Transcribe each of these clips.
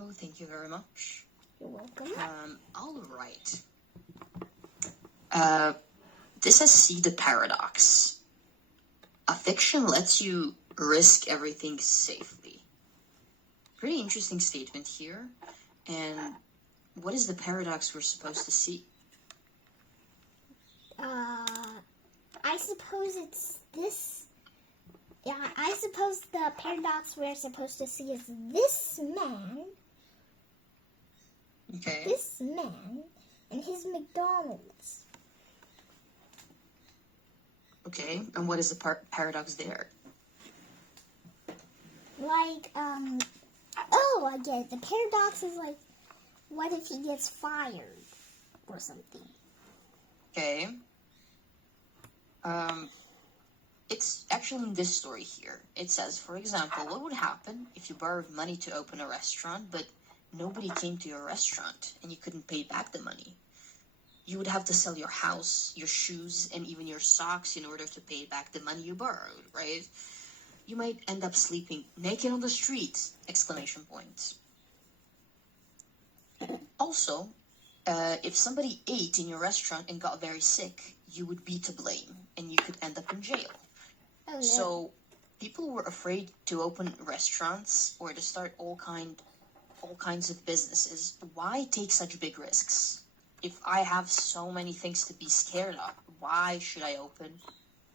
Oh, thank you very much. You're welcome. All right. This is See the Paradox. A fiction lets you risk everything safely. Pretty interesting statement here. And what is the paradox we're supposed to see? I suppose it's this. Yeah, I suppose the paradox we're supposed to see is this man. Okay. This man and his McDonald's. Okay, and what is the paradox there? Like, oh, I get it. The paradox is like, what if he gets fired or something? Okay. It's actually in this story here. It says, for example, what would happen if you borrowed money to open a restaurant, but nobody came to your restaurant and you couldn't pay back the money? You would have to sell your house, your shoes, and even your socks in order to pay back the money you borrowed, right? You might end up sleeping naked on the street! Exclamation point. Also, if somebody ate in your restaurant and got very sick, you would be to blame, and you could end up in jail. Oh, no. So, people were afraid to open restaurants or to start all kinds of businesses. Why take such big risks? If I have so many things to be scared of, why should I open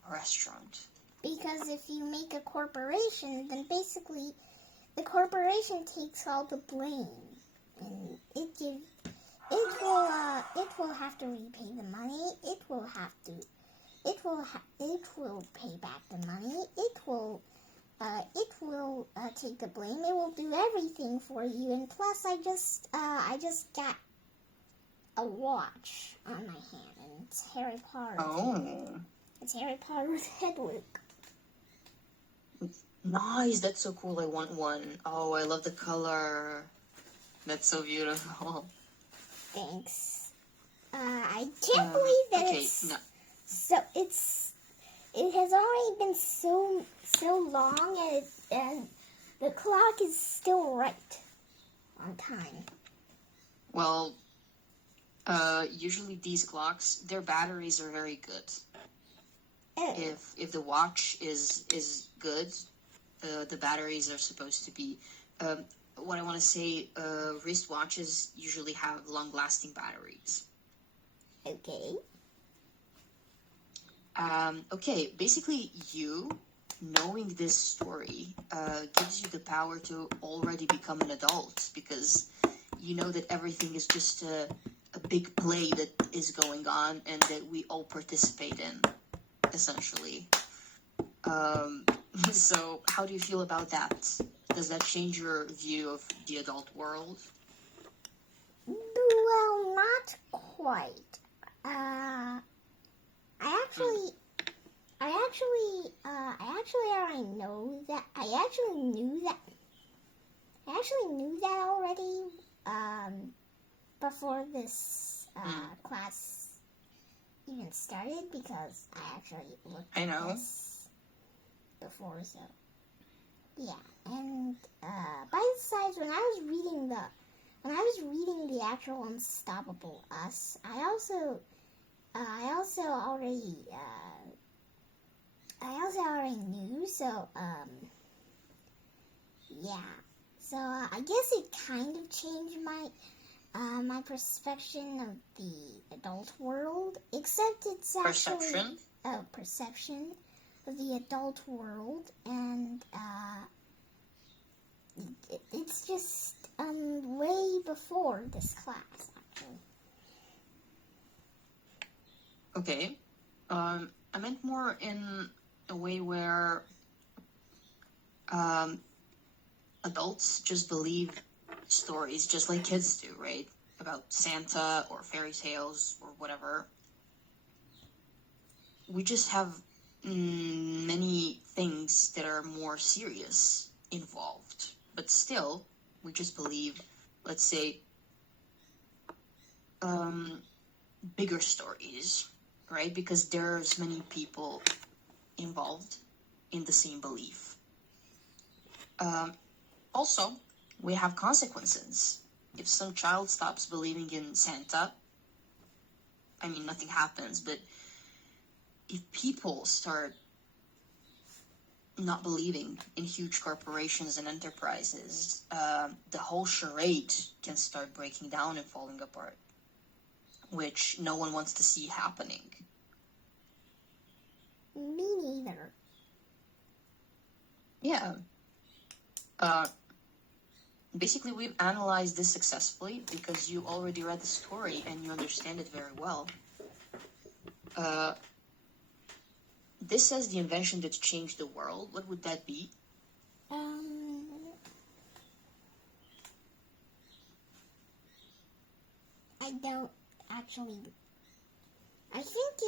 a restaurant? Because if you make a corporation, then basically the corporation takes all the blame, and it will have to repay the money. It will pay back the money. It will take the blame. It will do everything for you. And plus, I just got a watch on my hand, and it's Harry Potter. Oh. It's Harry Potter's headlock. Nice, that's so cool. I want one. Oh, I love the color. That's so beautiful. Thanks. I can't believe that okay, it's no. so. It has already been so long, and the clock is still right on time. Well, usually these clocks, their batteries are very good. Oh. If the watch is good, the batteries are supposed to be. What I want to say, wristwatches usually have long-lasting batteries. Okay. Okay, basically you knowing this story gives you the power to already become an adult, because you know that everything is just a big play that is going on and that we all participate in, essentially. So how do you feel about that? Does that change your view of the adult world? Well, not quite. I actually already know that. I actually knew that already. Before this class even started, because I actually looked at this before. So yeah, and besides, when I was reading the actual Unstoppable Us, I also already knew. So yeah. So I guess it kind of changed my perception of the adult world. Except it's actually perception of the adult world, and it's just way before this class, actually. Okay. I meant more in a way where adults just believe stories just like kids do, right? About Santa or fairy tales or whatever. We just have many things that are more serious involved, but still we just believe, let's say, bigger stories, right? Because there's many people involved in the same belief. Also, we have consequences. If some child stops believing in Santa, I mean, nothing happens, but if people start not believing in huge corporations and enterprises, the whole charade can start breaking down and falling apart, which no one wants to see happening. Me neither. Yeah. Basically, we've analyzed this successfully because you already read the story and you understand it very well. This says the invention that changed the world. What would that be? I don't actually. I think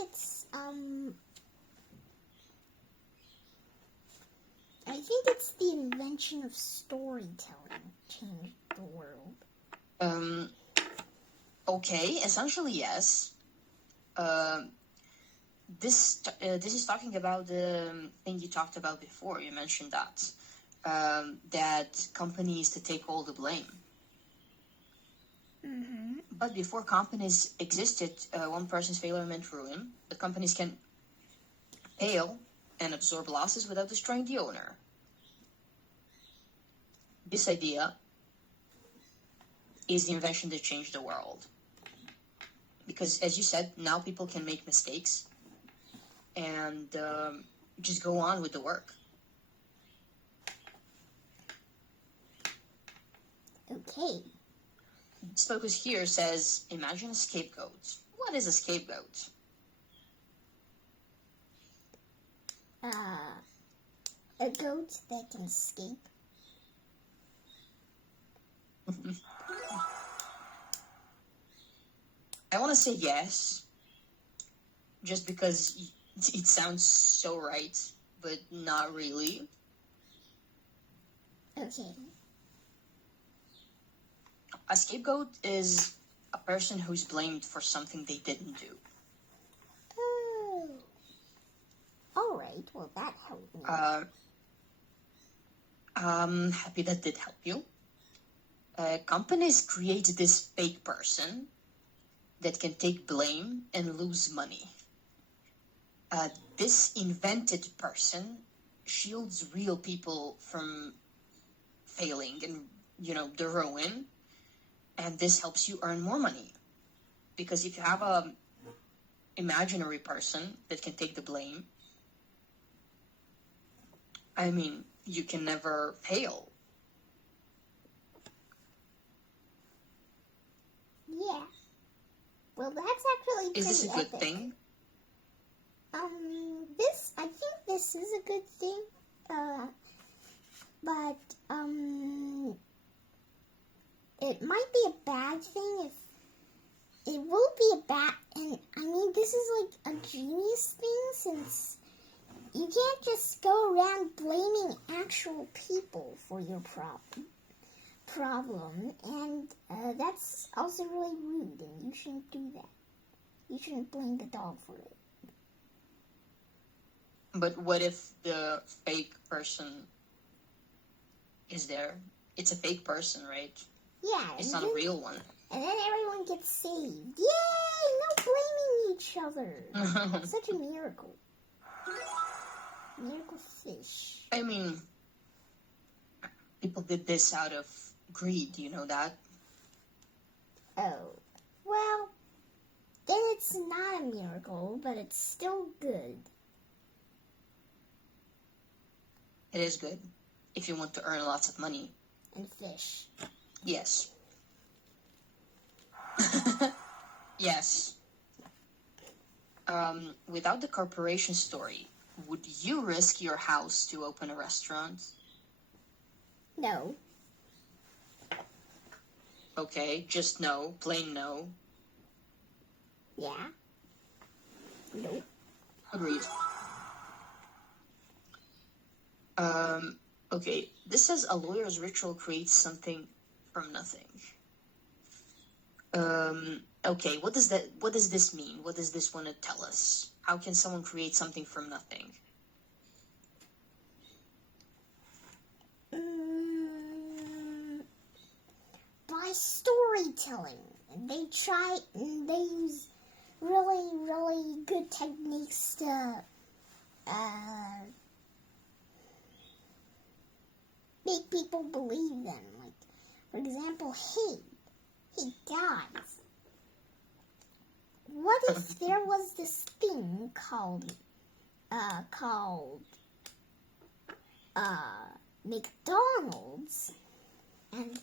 it's the invention of storytelling changed the world. Okay, essentially yes. This is talking about the thing you talked about before. You mentioned that that companies to take all the blame. Mm-hmm. But before companies existed, one person's failure meant ruin. But companies can fail and absorb losses without destroying the owner. This idea is the invention that changed the world. Because, as you said, now people can make mistakes and just go on with the work. Okay. This focus here says, imagine a scapegoat. What is a scapegoat? A goat that can escape. I want to say yes, just because it sounds so right, but not really. Okay. A scapegoat is a person who's blamed for something they didn't do. Oh. All right. Well, that helped me. I'm happy that did help you. Companies create this fake person that can take blame and lose money. This invented person shields real people from failing and, the ruin. And this helps you earn more money. Because if you have a imaginary person that can take the blame, I mean, you can never fail. Yeah. Well, that's actually pretty Is this a good epic. thing? I think this is a good thing. But it might be a bad thing if it will be a bad. And I mean, this is like a genius thing since you can't just go around blaming actual people for your problem, and that's also really rude, and you shouldn't do that. You shouldn't blame the dog for it. But what if the fake person is there? It's a fake person, right? Yeah. It's not a real one. And then everyone gets saved. Yay! No blaming each other. Such a miracle. Miracle fish. I mean, people did this out of greed, you know that? Oh. Well, then it's not a miracle, but it's still good. It is good if you want to earn lots of money. And fish. Yes. Yes. Without the corporation story, would you risk your house to open a restaurant? No. Okay, just no. Plain no. Yeah. Nope. Agreed. Okay, this says a lawyer's ritual creates something from nothing. Okay, what does this mean? What does this want to tell us? How can someone create something from nothing? storytelling. They use really good techniques to make people believe them. Like, for example, hey guys, what if there was this thing called McDonald's, and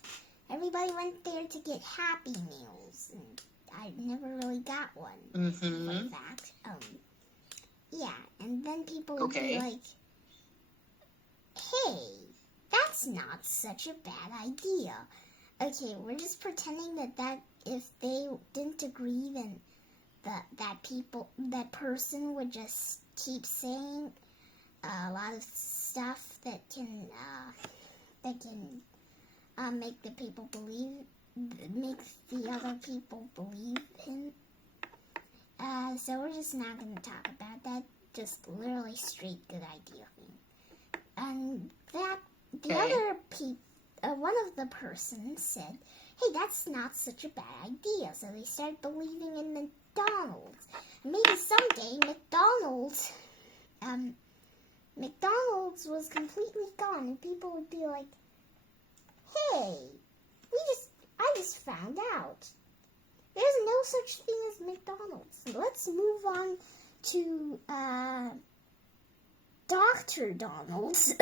everybody went there to get Happy Meals, and I never really got one. For fact. Yeah, and then people would be like, hey, that's not such a bad idea. Okay, we're just pretending that if they didn't agree, then that person would just keep saying a lot of stuff that can make the other people believe him. So we're just not going to talk about that. Just literally straight good idea thing. And one of the persons said, hey, that's not such a bad idea. So they started believing in McDonald's. Maybe someday McDonald's was completely gone, and people would be like, hey, I just found out. There's no such thing as McDonald's. Let's move on to Dr. Donald's.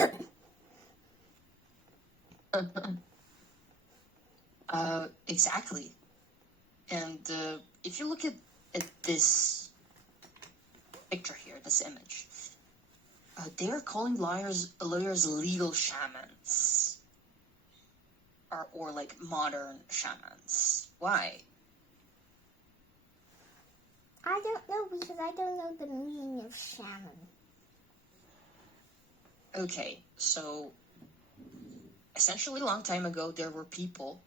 Exactly. And if you look at this picture here, this image, they are calling lawyers legal shamans. Or like modern shamans. Why? I don't know, because I don't know the meaning of shaman. Okay, so essentially a long time ago there were people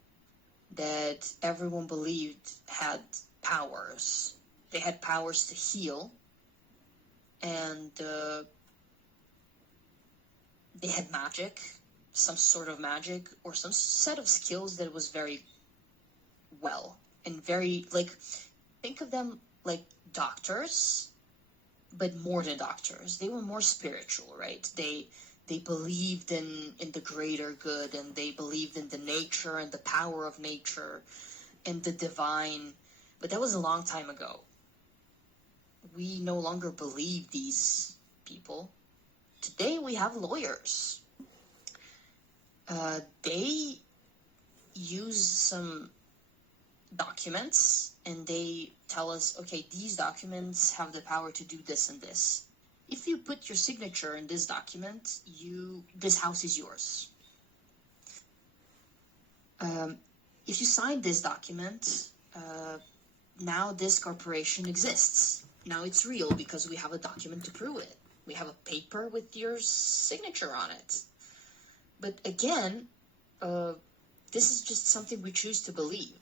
that everyone believed had powers. They had powers to heal, and they had magic, some sort of magic, or some set of skills that was very well, and very, like, think of them like doctors, but more than doctors. They were more spiritual, right? They believed in the greater good, and they believed in the nature and the power of nature and the divine. But that was a long time ago. We no longer believe these people. Today we have lawyers. They use some documents, and they tell us, okay, these documents have the power to do this and this. If you put your signature in this document, this house is yours. If you sign this document, now this corporation exists. Now it's real because we have a document to prove it. We have a paper with your signature on it. But again, this is just something we choose to believe.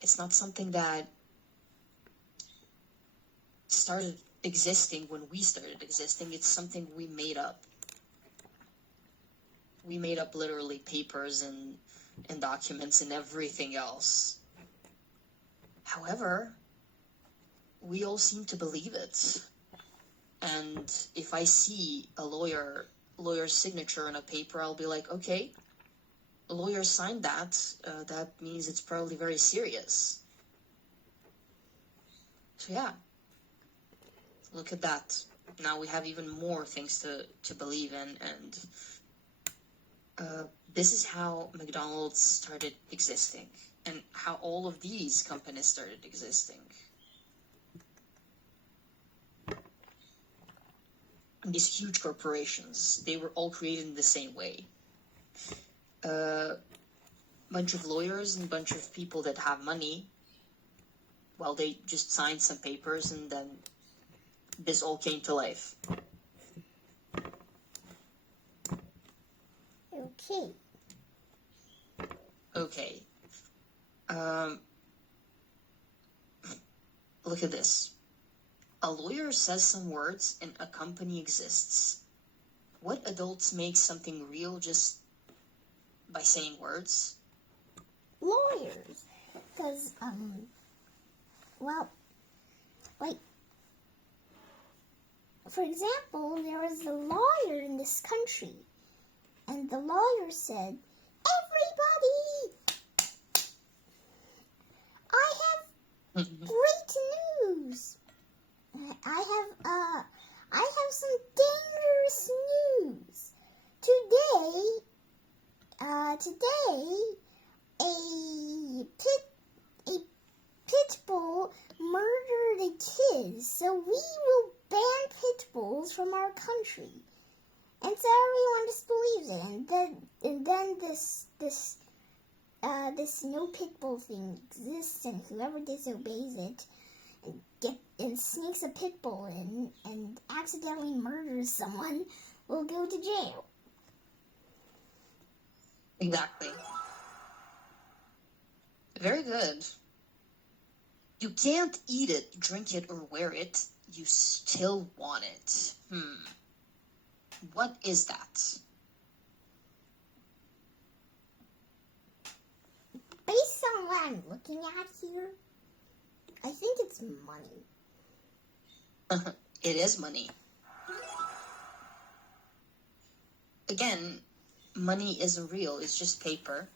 It's not something that started existing when we started existing. It's something we made up. We made up literally papers and documents and everything else. However, we all seem to believe it. And if I see a lawyer's signature on a paper, I'll be like, okay, a lawyer signed that. That means it's probably very serious. So yeah, look at that. Now we have even more things to believe in, and this is how McDonald's started existing, and how all of these companies started existing. These huge corporations, they were all created in the same way. Bunch of lawyers and bunch of people that have money, well, they just signed some papers, and then this all came to life. Okay. Look at this. A lawyer says some words and a company exists. What adults make something real just by saying words? Lawyers. Because, well, like, for example, there was a lawyer in this country, and the lawyer said, "Everybody, I have great news. I have some dangerous news. Today, a pit bull murdered a kid, so we will ban pit bulls from our country." And so everyone just believes it, and then this no pit bull thing exists, and whoever disobeys it and sneaks a pit bull in and accidentally murders someone will go to jail. Exactly. Very good. You can't eat it, drink it, or wear it. You still want it. What is that? Based on what I'm looking at here, I think it's money. It is money. Again, money isn't real. It's just paper.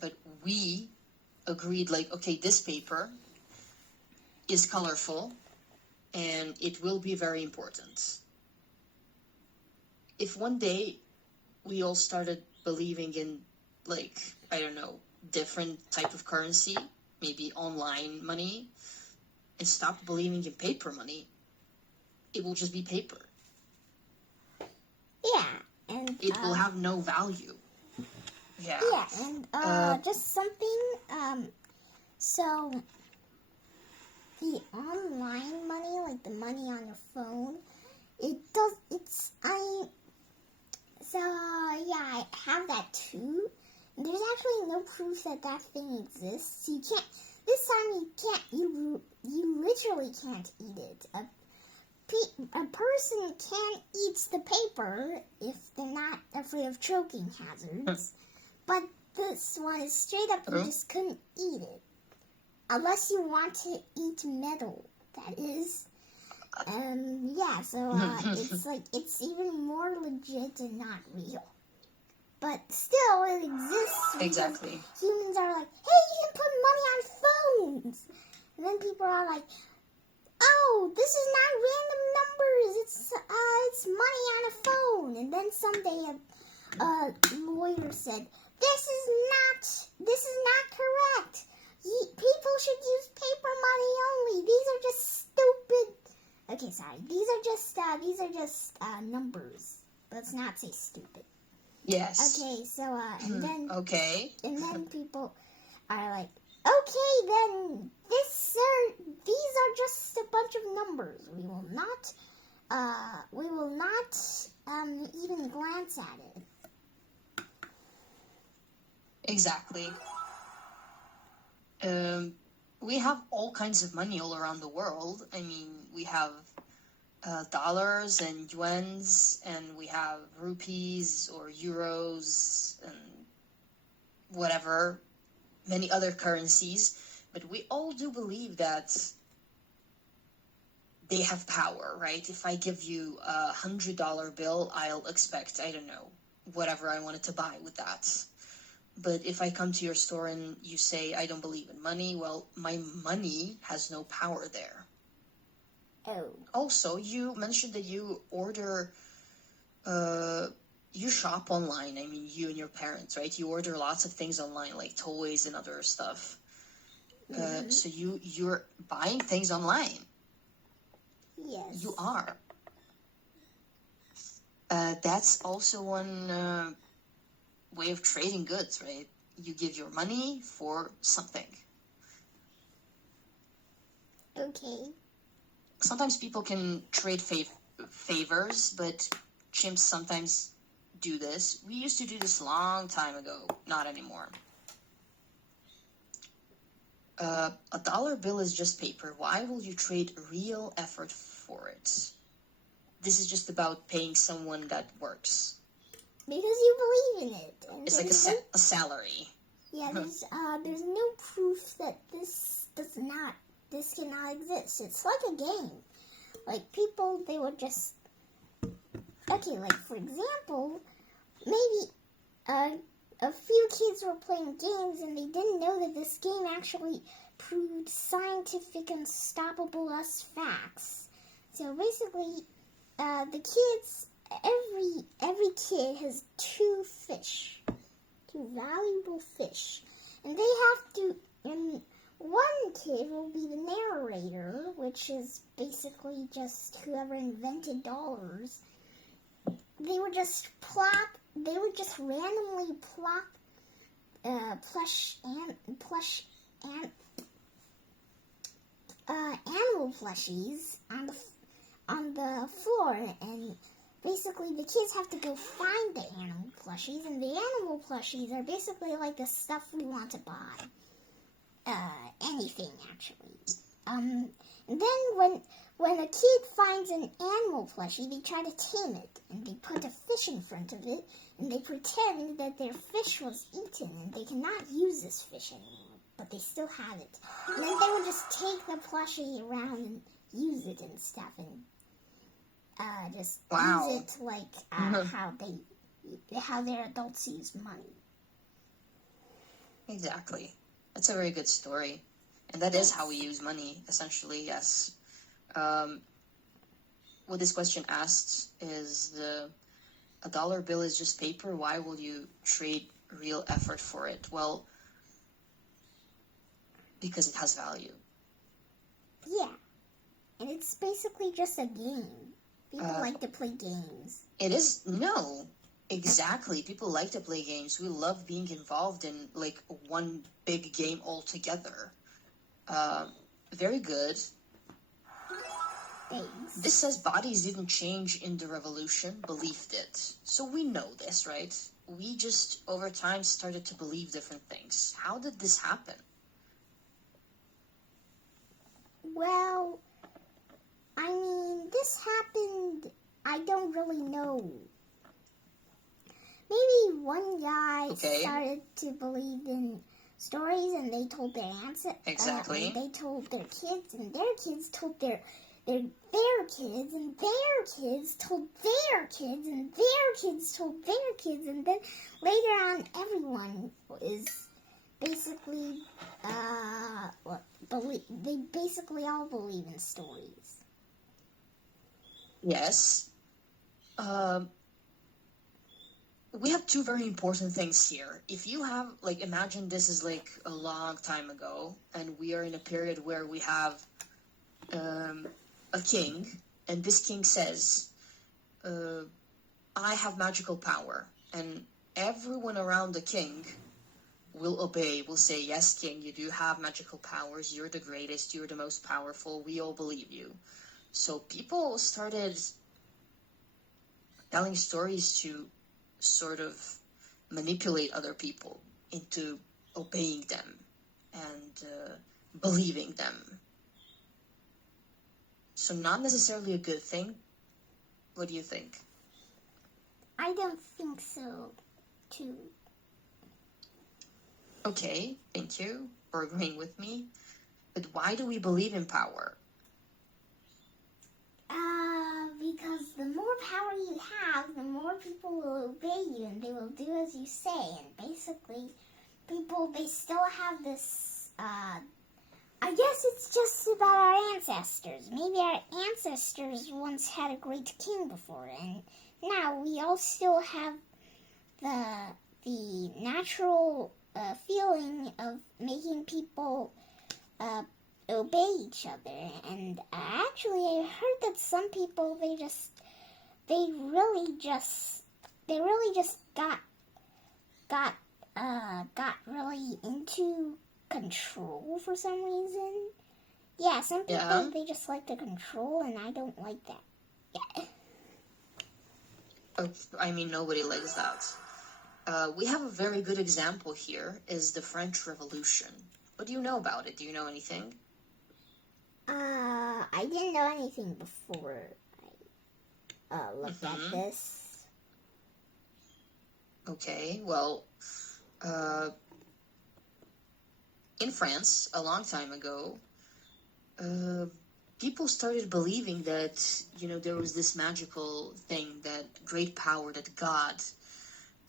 But we agreed, like, okay, this paper is colorful and it will be very important. If one day we all started believing in, like, I don't know, different type of currency, maybe online money, and stopped believing in paper money, it will just be paper. Yeah, and it will have no value. Yeah. Yeah, and just something. So the online money, like the money on your phone, I have that too. There's actually no proof that thing exists. You literally can't eat it. A person can't eat the paper if they're not afraid of choking hazards. But this one is straight up, you just couldn't eat it. Unless you want to eat metal, that is. It's even more legit and not real. But still, it exists. Exactly. Humans are like, hey, you can put money on phones. And then people are like, oh, this is not random numbers. It's money on a phone. And then someday a lawyer said, this is not correct. People should use paper money only. These are just stupid. Okay, sorry. These are just numbers. Let's not say stupid. Yes. Okay, so and then okay. And then people are like, okay, then these are just a bunch of numbers. We will not even glance at it. Exactly. We have all kinds of money all around the world. I mean, we have dollars and yuans, and we have rupees or euros and whatever, many other currencies. But we all do believe that they have power, right? If I give you a $100 bill, I'll expect, I don't know, whatever I wanted to buy with that. But if I come to your store and you say, I don't believe in money, well, my money has no power there. Oh. Also, you mentioned that you order, you shop online. I mean, you and your parents, right? You order lots of things online, like toys and other stuff. Mm-hmm. So you're buying things online. Yes. You are. That's also one way of trading goods, right? You give your money for something. Okay. Sometimes people can trade favors, but chimps sometimes do this. We used to do this a long time ago, not anymore. A dollar bill is just paper. Why will you trade real effort for it? This is just about paying someone that works. because you believe in it. And It's like a salary. Yeah, there's no proof that this cannot exist. It's like a game. Like people, they would just like for example, maybe a few kids were playing games and they didn't know that this game actually proved scientific unstoppable us facts. So basically, the kids, every kid has two valuable fish, and they have to. And one kid will be the narrator, which is basically just whoever invented dollars. They would just randomly plop animal plushies on the floor, and basically the kids have to go find the animal plushies, and the animal plushies are basically like the stuff we want to buy. Anything actually. And then when a kid finds an animal plushie, they try to tame it, and they put a fish in front of it, and they pretend that their fish was eaten, and they cannot use this fish anymore, but they still have it. And then they would just take the plushie around and use it and stuff, and just use it like how their adults use money. Exactly. That's a very good story. And that is how we use money, essentially, yes. What this question asks is, a dollar bill is just paper. Why will you trade real effort for it? Well, because it has value. Yeah. And it's basically just a game. People like to play games. It is? No. Exactly. People like to play games. We love being involved in, like, one big game altogether. Very good. Thanks. This says bodies didn't change in the revolution, belief did. So we know this, right? We just, over time, started to believe different things. How did this happen? Well, I mean, this happened, I don't really know. Maybe one guy started to believe in stories, and they told their ancestors. Exactly. They told their kids, and their kids told their kids, and their kids told their kids, and their kids told their kids, and then later on, everyone is basically they basically all believe in stories. Yes. We have two very important things here. If you have, like, imagine this is like a long time ago, and we are in a period where we have a king, and this king says, I have magical power, and everyone around the king will obey, will say, yes, king, you do have magical powers, you're the greatest, you're the most powerful, we all believe you. So people started telling stories to sort of manipulate other people into obeying them and believing them. So not necessarily a good thing. What do you think? I don't think so, too. Okay, thank you for agreeing with me. But why do we believe in power? Because the more power you have, the more people will obey you, and they will do as you say. And basically, they still have this, I guess it's just about our ancestors. Maybe our ancestors once had a great king before, and now we all still have the natural feeling of making people obey each other. And actually, I heard that some people they really just got really into control for some reason. Yeah, some people they just like to control, and I don't like that. Yeah. Oh, I mean, nobody likes that. We have a very good example here, is the French Revolution. What do you know about it? Do you know anything? I didn't know anything before I looked at this. Okay, well, in France, a long time ago, people started believing that, there was this magical thing, that great power that God,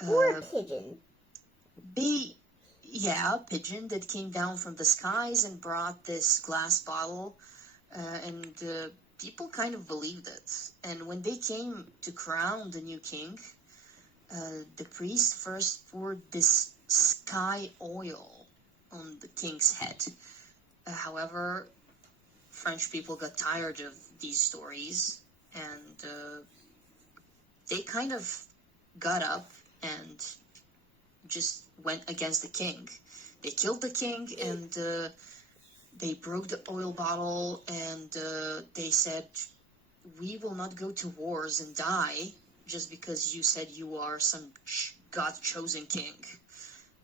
or a pigeon. a pigeon that came down from the skies and brought this glass bottle, and people kind of believed it. And when they came to crown the new king, the priest first poured this sky oil on the king's head. However, French people got tired of these stories, and they kind of got up and just went against the king. They killed the king, and they broke the oil bottle, and they said, "We will not go to wars and die just because you said you are some God-chosen king."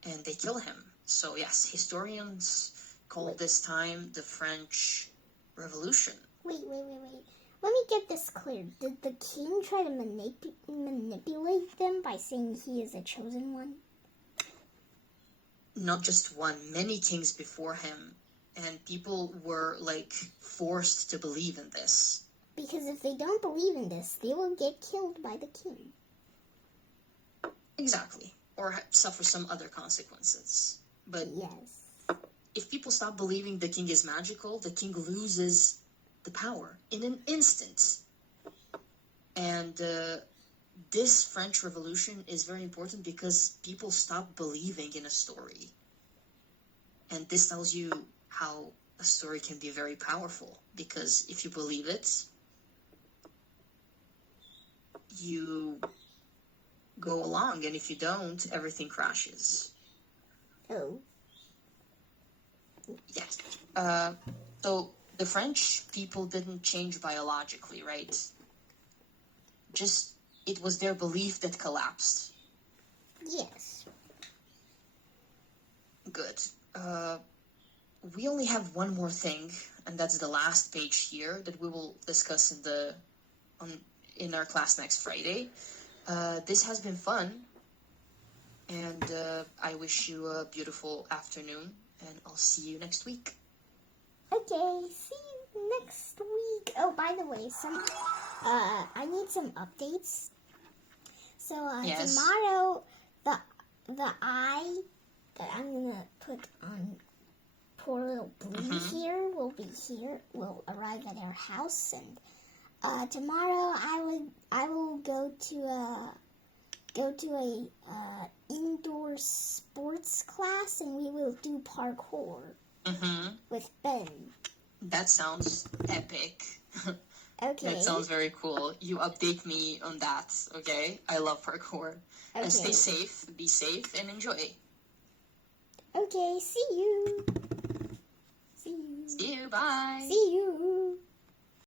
And they kill him. So yes, historians call this time the French Revolution. Wait. Let me get this clear. Did the king try to manipulate them by saying he is a chosen one? Not just one, many kings before him. And people were, forced to believe in this. Because if they don't believe in this, they will get killed by the king. Exactly. Or suffer some other consequences. But yes, if people stop believing the king is magical, the king loses the power in an instant. And this French Revolution is very important because people stop believing in a story. And this tells you how a story can be very powerful. Because if you believe it, you go along. And if you don't, everything crashes. Oh. Yes. So the French people didn't change biologically, right? Just, it was their belief that collapsed. Yes. Good. We only have one more thing, and that's the last page here that we will discuss in our class next Friday. This has been fun, and I wish you a beautiful afternoon, and I'll see you next week. Okay, see you next week. Oh, by the way, I need some updates. So Yes. Tomorrow, the eye that I'm gonna put on poor little Blue here will arrive at our house, and tomorrow I will go to a indoor sports class, and we will do parkour with Ben. That sounds epic. Okay. That sounds very cool. You update me on that, okay? I love parkour. Okay. And stay safe, be safe, and enjoy. Okay, see you. See you, bye. See you.